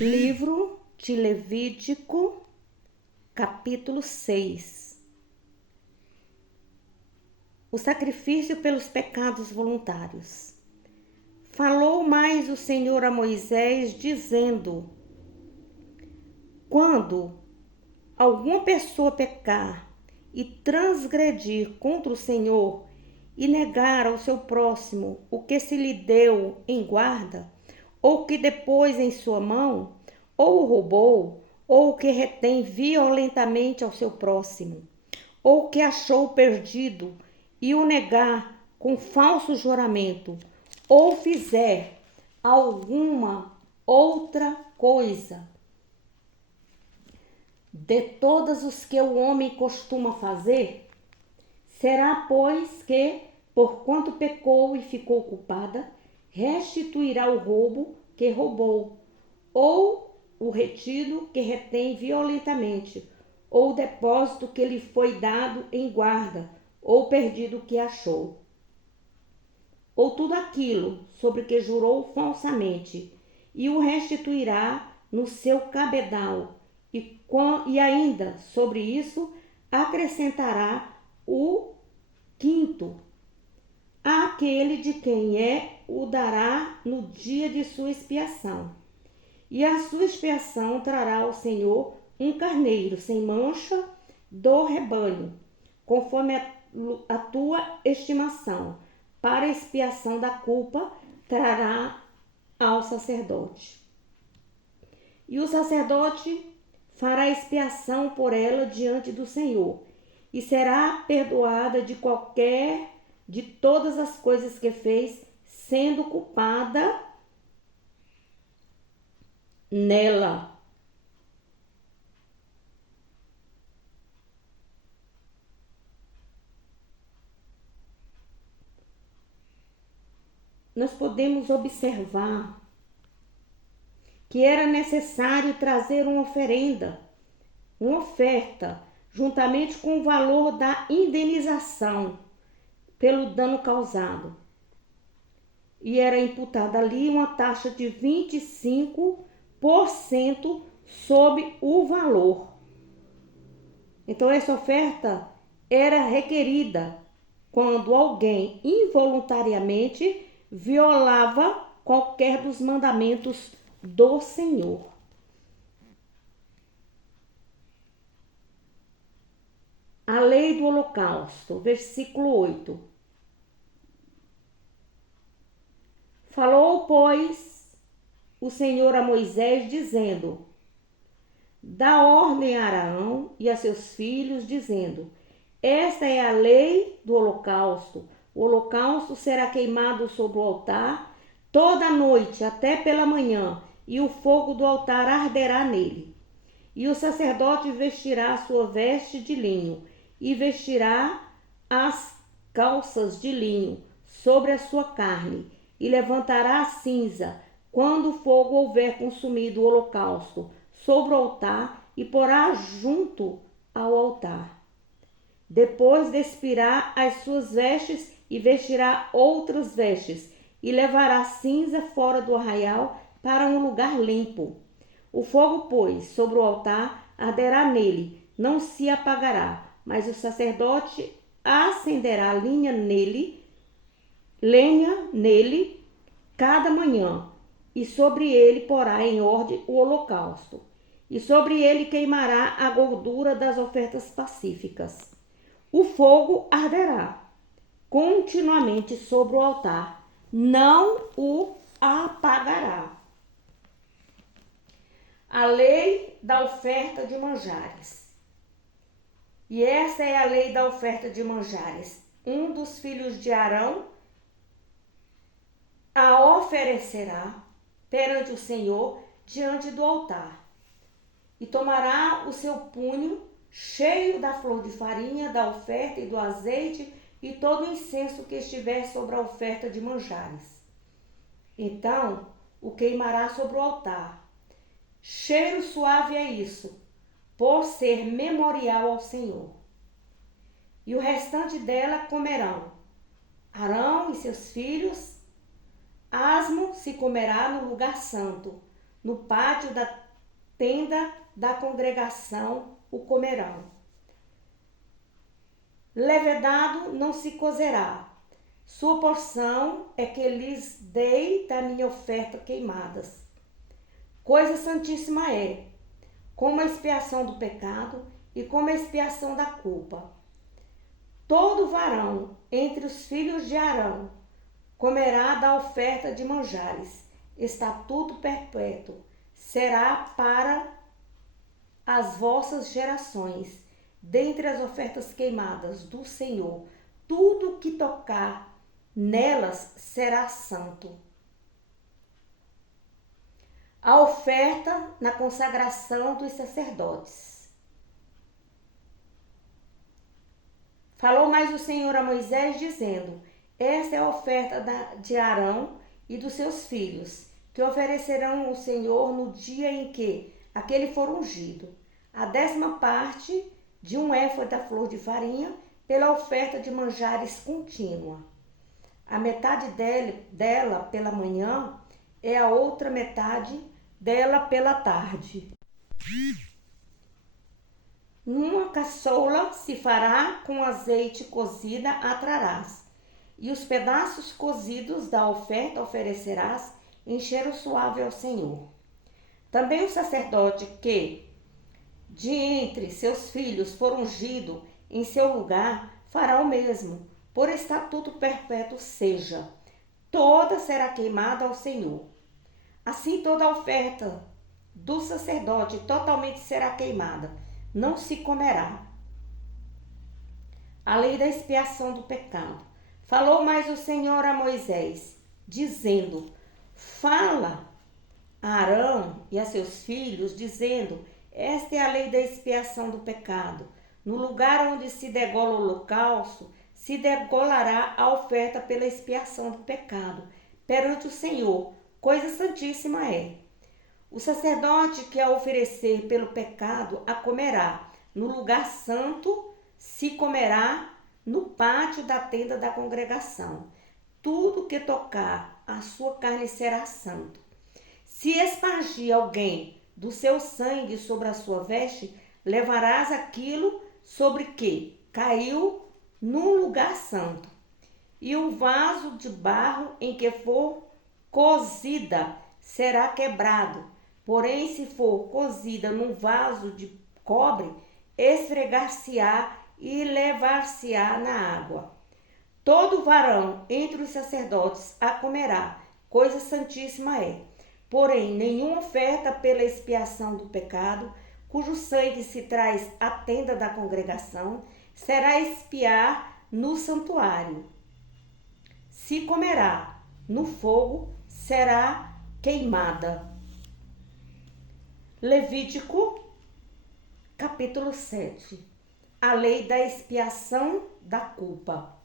Livro de Levítico, capítulo 6. O sacrifício pelos pecados voluntários. Falou mais o Senhor a Moisés, dizendo: quando alguma pessoa pecar e transgredir contra o Senhor e negar ao seu próximo o que se lhe deu em guarda, ou que depôs em sua mão, ou roubou, ou que retém violentamente ao seu próximo, ou que achou perdido e o negar com falso juramento, ou fizer alguma outra coisa de todas os que o homem costuma fazer, será, pois, que, porquanto pecou e ficou culpada, restituirá o roubo que roubou, ou o retido que retém violentamente, ou o depósito que lhe foi dado em guarda, ou perdido que achou. Ou tudo aquilo sobre que jurou falsamente, e o restituirá no seu cabedal, e ainda sobre isso acrescentará o quinto, aquele de quem o dará no dia de sua expiação. E a sua expiação trará ao Senhor um carneiro sem mancha do rebanho, conforme a tua estimação. Para a expiação da culpa trará ao sacerdote. E o sacerdote fará expiação por ela diante do Senhor, e será perdoada de todas as coisas que fez, sendo culpada nela. Nós podemos observar que era necessário trazer uma oferta, juntamente com o valor da indenização pelo dano causado. E era imputada ali uma taxa de 25% sobre o valor. Então, essa oferta era requerida quando alguém involuntariamente violava qualquer dos mandamentos do Senhor. A lei do holocausto, versículo 8. Falou, pois, o Senhor a Moisés, dizendo: dá ordem a Arão e a seus filhos, dizendo: esta é a lei do holocausto. O holocausto será queimado sobre o altar toda a noite até pela manhã, e o fogo do altar arderá nele. E o sacerdote vestirá a sua veste de linho, e vestirá as calças de linho sobre a sua carne, e levantará a cinza, quando o fogo houver consumido o holocausto, sobre o altar, e porá junto ao altar. Depois despirá as suas vestes e vestirá outras vestes, e levará cinza fora do arraial para um lugar limpo. O fogo, pois, sobre o altar arderá nele, não se apagará, mas o sacerdote acenderá lenha nele cada manhã, e sobre ele porá em ordem o holocausto, e sobre ele queimará a gordura das ofertas pacíficas. O fogo arderá continuamente sobre o altar, não o apagará. A lei da oferta de manjares. E esta é a lei da oferta de manjares. Um dos filhos de Arão a oferecerá perante o Senhor diante do altar, e tomará o seu punho cheio da flor de farinha, da oferta e do azeite, e todo o incenso que estiver sobre a oferta de manjares. Então o queimará sobre o altar. Cheiro suave é isso, por ser memorial ao Senhor. E o restante dela comerão Arão e seus filhos. Asmo se comerá no lugar santo, no pátio da tenda da congregação o comerão. Levedado não se cozerá. Sua porção é que lhes dei da minha oferta queimadas. Coisa santíssima é, como a expiação do pecado e como a expiação da culpa. Todo varão entre os filhos de Arão comerá da oferta de manjares. Estatuto perpétuo será para as vossas gerações. Dentre as ofertas queimadas do Senhor, tudo que tocar nelas será santo. A oferta na consagração dos sacerdotes. Falou mais o Senhor a Moisés, dizendo: esta é a oferta de Arão e dos seus filhos, que oferecerão ao Senhor no dia em que aquele for ungido. A 10ª parte de um éfa da flor de farinha, pela oferta de manjares contínua. A metade dela pela manhã, é a outra metade dela pela tarde. Numa caçoula se fará com azeite cozida a trarás, e os pedaços cozidos da oferta oferecerás em cheiro suave ao Senhor. Também o sacerdote que de entre seus filhos for ungido em seu lugar, fará o mesmo, por estatuto perpétuo seja. Toda será queimada ao Senhor. Assim toda a oferta do sacerdote totalmente será queimada, não se comerá. A lei da expiação do pecado. Falou mais o Senhor a Moisés, dizendo: fala a Arão e a seus filhos, dizendo: esta é a lei da expiação do pecado. No lugar onde se degola o holocausto, se degolará a oferta pela expiação do pecado. Perante o Senhor, coisa santíssima é. O sacerdote que a oferecer pelo pecado a comerá. No lugar santo se comerá no pátio da tenda da congregação. Tudo que tocar a sua carne será santo. Se espargir alguém do seu sangue sobre a sua veste, levarás aquilo sobre que caiu num lugar santo. E o vaso de barro em que for cozida será quebrado. Porém, se for cozida num vaso de cobre, esfregar-se-á e levar-se-á na água. Todo varão entre os sacerdotes a comerá, coisa santíssima é. Porém, nenhuma oferta pela expiação do pecado, cujo sangue se traz à tenda da congregação, será expiar no santuário. Se comerá no fogo, será queimada. Levítico, capítulo 7. A lei da expiação da culpa.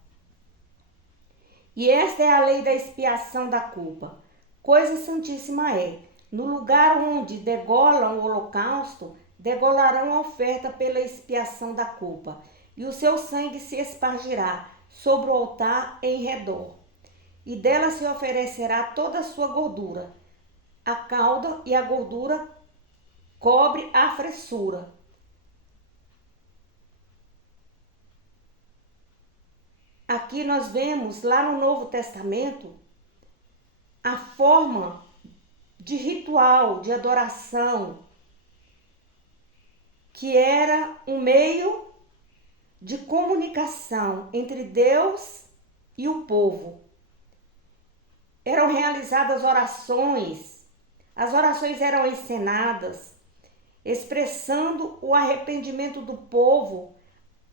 E esta é a lei da expiação da culpa. Coisa santíssima é, no lugar onde degolam o holocausto, degolarão a oferta pela expiação da culpa, e o seu sangue se espargirá sobre o altar em redor. E dela se oferecerá toda a sua gordura. A cauda e a gordura cobre a fressura. Aqui nós vemos, lá no Novo Testamento, a forma de ritual, de adoração, que era um meio de comunicação entre Deus e o povo. Eram realizadas orações, as orações eram encenadas, expressando o arrependimento do povo,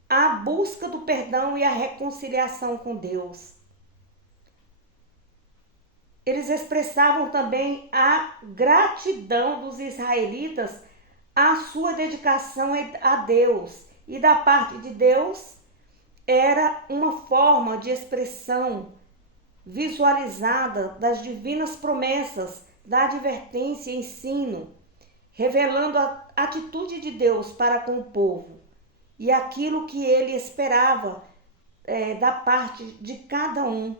a busca do perdão e a reconciliação com Deus. Eles expressavam também a gratidão dos israelitas à sua dedicação a Deus. E da parte de Deus, era uma forma de expressão visualizada das divinas promessas, da advertência e ensino, revelando a atitude de Deus para com o povo e aquilo que ele esperava da parte de cada um.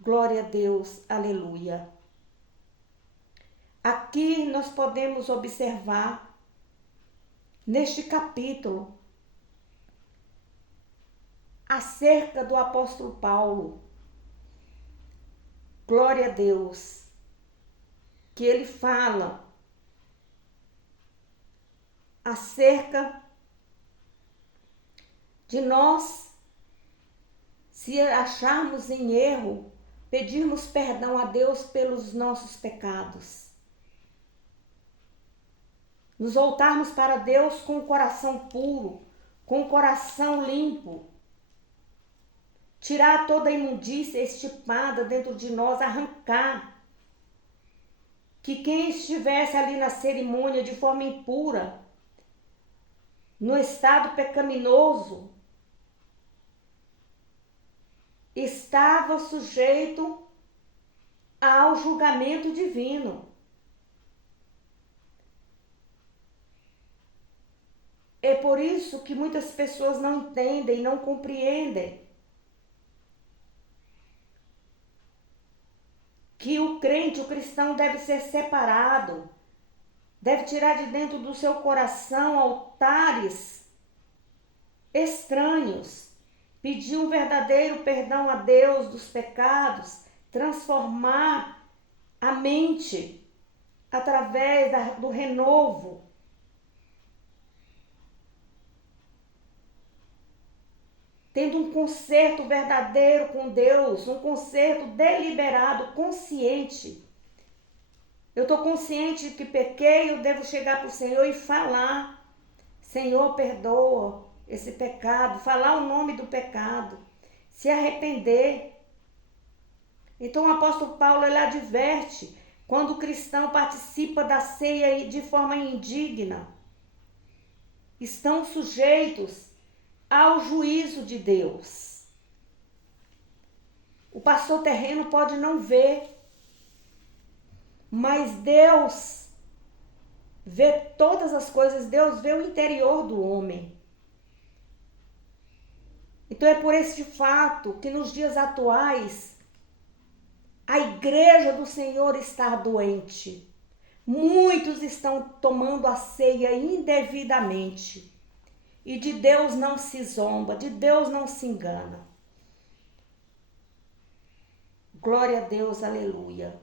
Glória a Deus, aleluia. Aqui nós podemos observar, neste capítulo, acerca do apóstolo Paulo. Glória a Deus, que ele fala acerca de nós, se acharmos em erro, pedirmos perdão a Deus pelos nossos pecados. Nos voltarmos para Deus com o coração puro, com o coração limpo. Tirar toda a imundícia estipada dentro de nós, arrancar. Que quem estivesse ali na cerimônia de forma impura, no estado pecaminoso, estava sujeito ao julgamento divino. É por isso que muitas pessoas não entendem, não compreendem que o crente, o cristão, deve ser separado, deve tirar de dentro do seu coração altares estranhos, pedir um verdadeiro perdão a Deus dos pecados, transformar a mente através do renovo. Tendo um conserto verdadeiro com Deus, um conserto deliberado, consciente. Eu estou consciente que pequei, eu devo chegar para o Senhor e falar: Senhor, perdoa esse pecado, falar o nome do pecado, se arrepender. Então o apóstolo Paulo, ele adverte quando o cristão participa da ceia de forma indigna. Estão sujeitos ao juízo de Deus. O pastor terreno pode não ver, mas Deus vê todas as coisas, Deus vê o interior do homem. Então é por este fato que nos dias atuais a igreja do Senhor está doente. Muitos estão tomando a ceia indevidamente. E de Deus não se zomba, de Deus não se engana. Glória a Deus, aleluia.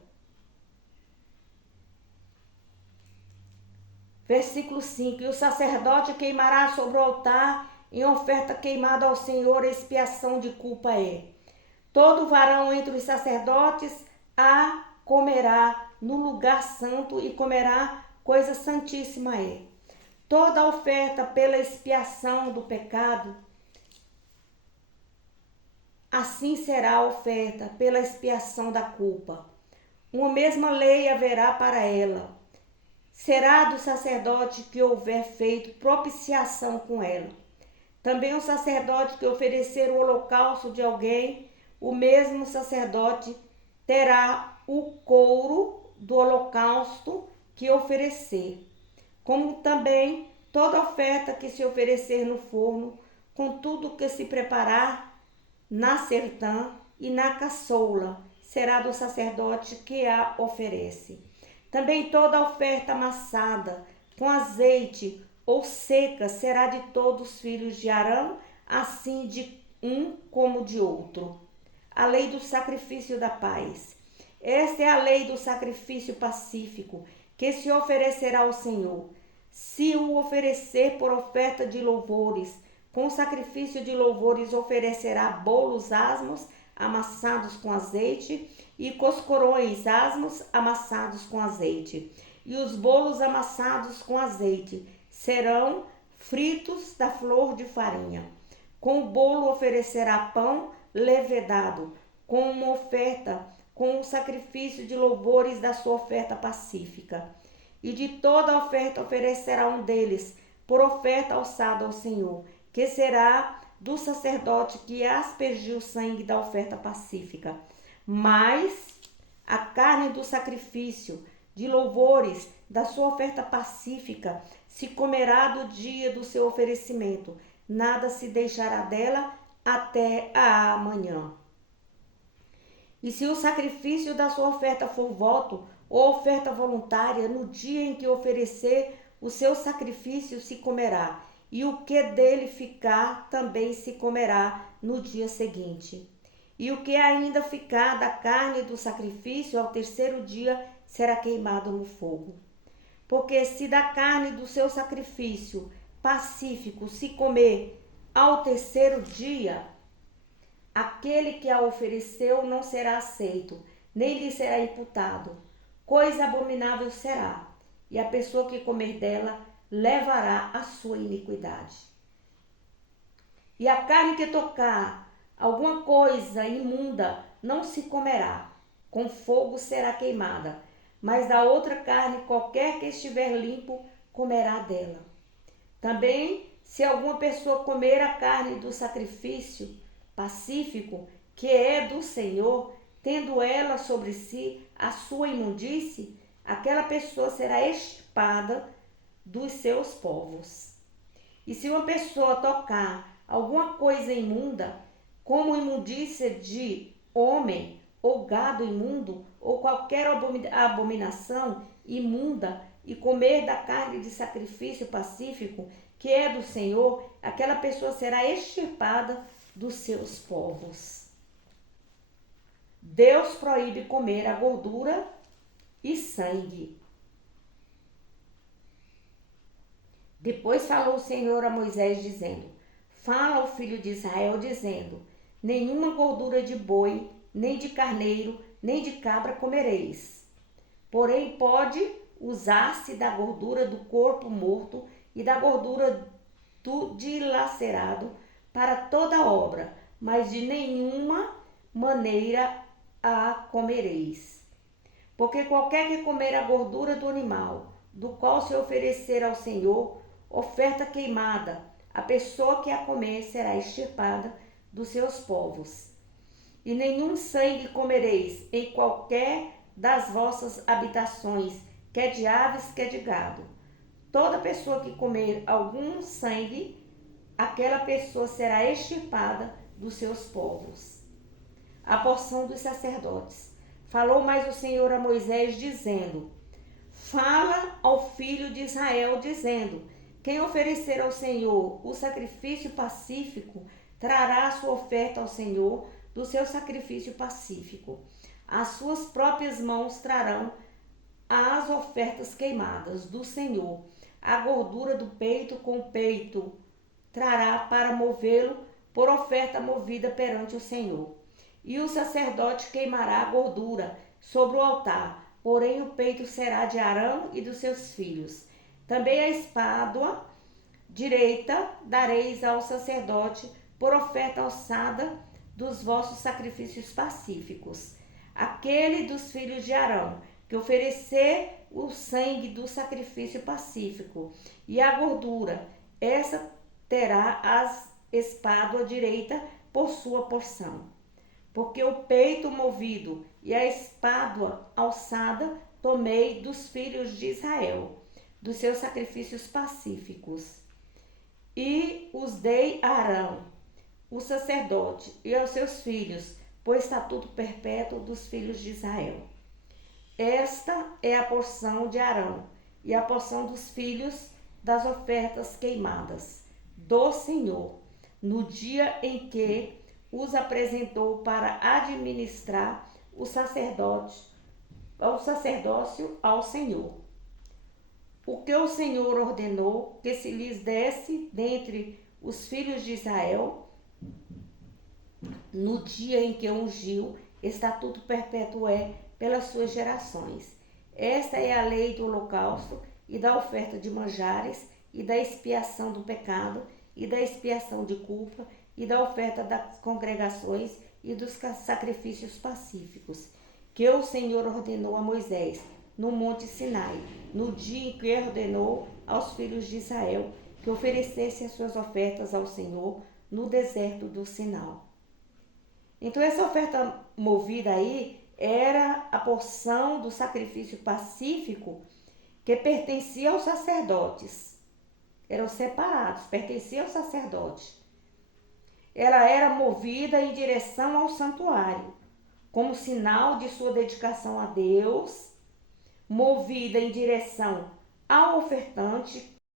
Versículo 5. E o sacerdote queimará sobre o altar em oferta queimada ao Senhor, expiação de culpa é. Todo varão entre os sacerdotes a comerá no lugar santo e comerá coisa santíssima é. Toda oferta pela expiação do pecado, assim será a oferta pela expiação da culpa. Uma mesma lei haverá para ela. Será do sacerdote que houver feito propiciação com ela. Também o sacerdote que oferecer o holocausto de alguém, o mesmo sacerdote terá o couro do holocausto que oferecer. Como também toda oferta que se oferecer no forno, com tudo que se preparar na sertã e na caçoula, será do sacerdote que a oferece. Também toda oferta amassada com azeite ou seca será de todos os filhos de Arão, assim de um como de outro. A lei do sacrifício da paz. Esta é a lei do sacrifício pacífico, que se oferecerá ao Senhor. Se o oferecer por oferta de louvores, com sacrifício de louvores oferecerá bolos asmos amassados com azeite e coscorões asmos amassados com azeite. E os bolos amassados com azeite serão fritos da flor de farinha. Com o bolo oferecerá pão levedado, com uma oferta, com o sacrifício de louvores da sua oferta pacífica. E de toda oferta oferecerá um deles, por oferta alçada ao Senhor, que será do sacerdote que aspergiu o sangue da oferta pacífica. Mas a carne do sacrifício de louvores da sua oferta pacífica se comerá do dia do seu oferecimento, nada se deixará dela até a manhã. E se o sacrifício da sua oferta for voto, ou oferta voluntária, no dia em que oferecer o seu sacrifício se comerá, e o que dele ficar também se comerá no dia seguinte. E o que ainda ficar da carne do sacrifício ao terceiro dia será queimado no fogo. Porque se da carne do seu sacrifício pacífico se comer ao terceiro dia, aquele que a ofereceu não será aceito, nem lhe será imputado. Coisa abominável será, e a pessoa que comer dela levará a sua iniquidade. E a carne que tocar alguma coisa imunda não se comerá, com fogo será queimada, mas da outra carne qualquer que estiver limpo comerá dela. Também, se alguma pessoa comer a carne do sacrifício pacífico, que é do Senhor, tendo ela sobre si a sua imundície, aquela pessoa será extirpada dos seus povos. E se uma pessoa tocar alguma coisa imunda, como imundícia de homem, ou gado imundo, ou qualquer abominação imunda, e comer da carne de sacrifício pacífico, que é do Senhor, aquela pessoa será extirpada dos seus povos. Deus proíbe comer a gordura e sangue. Depois falou o Senhor a Moisés, dizendo: Fala ao filho de Israel, dizendo: Nenhuma gordura de boi, nem de carneiro, nem de cabra comereis. Porém, pode usar-se da gordura do corpo morto e da gordura do dilacerado para toda obra, mas de nenhuma maneira a comereis. Porque qualquer que comer a gordura do animal, do qual se oferecer ao Senhor oferta queimada, a pessoa que a comer será extirpada dos seus povos. E nenhum sangue comereis em qualquer das vossas habitações, quer de aves, quer de gado. Toda pessoa que comer algum sangue, aquela pessoa será extirpada dos seus povos. A porção dos sacerdotes. Falou mais o Senhor a Moisés, dizendo: Fala ao filho de Israel, dizendo: Quem oferecer ao Senhor o sacrifício pacífico, trará a sua oferta ao Senhor do seu sacrifício pacífico. As suas próprias mãos trarão as ofertas queimadas do Senhor. A gordura do peito com o peito trará para movê-lo por oferta movida perante o Senhor. E o sacerdote queimará a gordura sobre o altar, porém o peito será de Arão e dos seus filhos. Também a espádua direita dareis ao sacerdote por oferta alçada dos vossos sacrifícios pacíficos. Aquele dos filhos de Arão que oferecer o sangue do sacrifício pacífico e a gordura, essa terá a espádua direita por sua porção. Porque o peito movido e a espádua alçada tomei dos filhos de Israel, dos seus sacrifícios pacíficos. E os dei a Arão, o sacerdote, e aos seus filhos, por estatuto perpétuo dos filhos de Israel. Esta é a porção de Arão e a porção dos filhos das ofertas queimadas do Senhor, no dia em que os apresentou para administrar o sacerdócio ao Senhor. O que o Senhor ordenou que se lhes desse dentre os filhos de Israel, no dia em que ungiu, estatuto perpétuo é pelas suas gerações. Esta é a lei do holocausto e da oferta de manjares e da expiação do pecado e da expiação de culpa e da oferta das congregações e dos sacrifícios pacíficos, que o Senhor ordenou a Moisés no monte Sinai, no dia em que ordenou aos filhos de Israel que oferecessem as suas ofertas ao Senhor no deserto do Sinai. Então essa oferta movida aí era a porção do sacrifício pacífico que pertencia aos sacerdotes. Eram separados, pertencia ao sacerdote. Ela era movida em direção ao santuário, como sinal de sua dedicação a Deus movida em direção ao ofertante,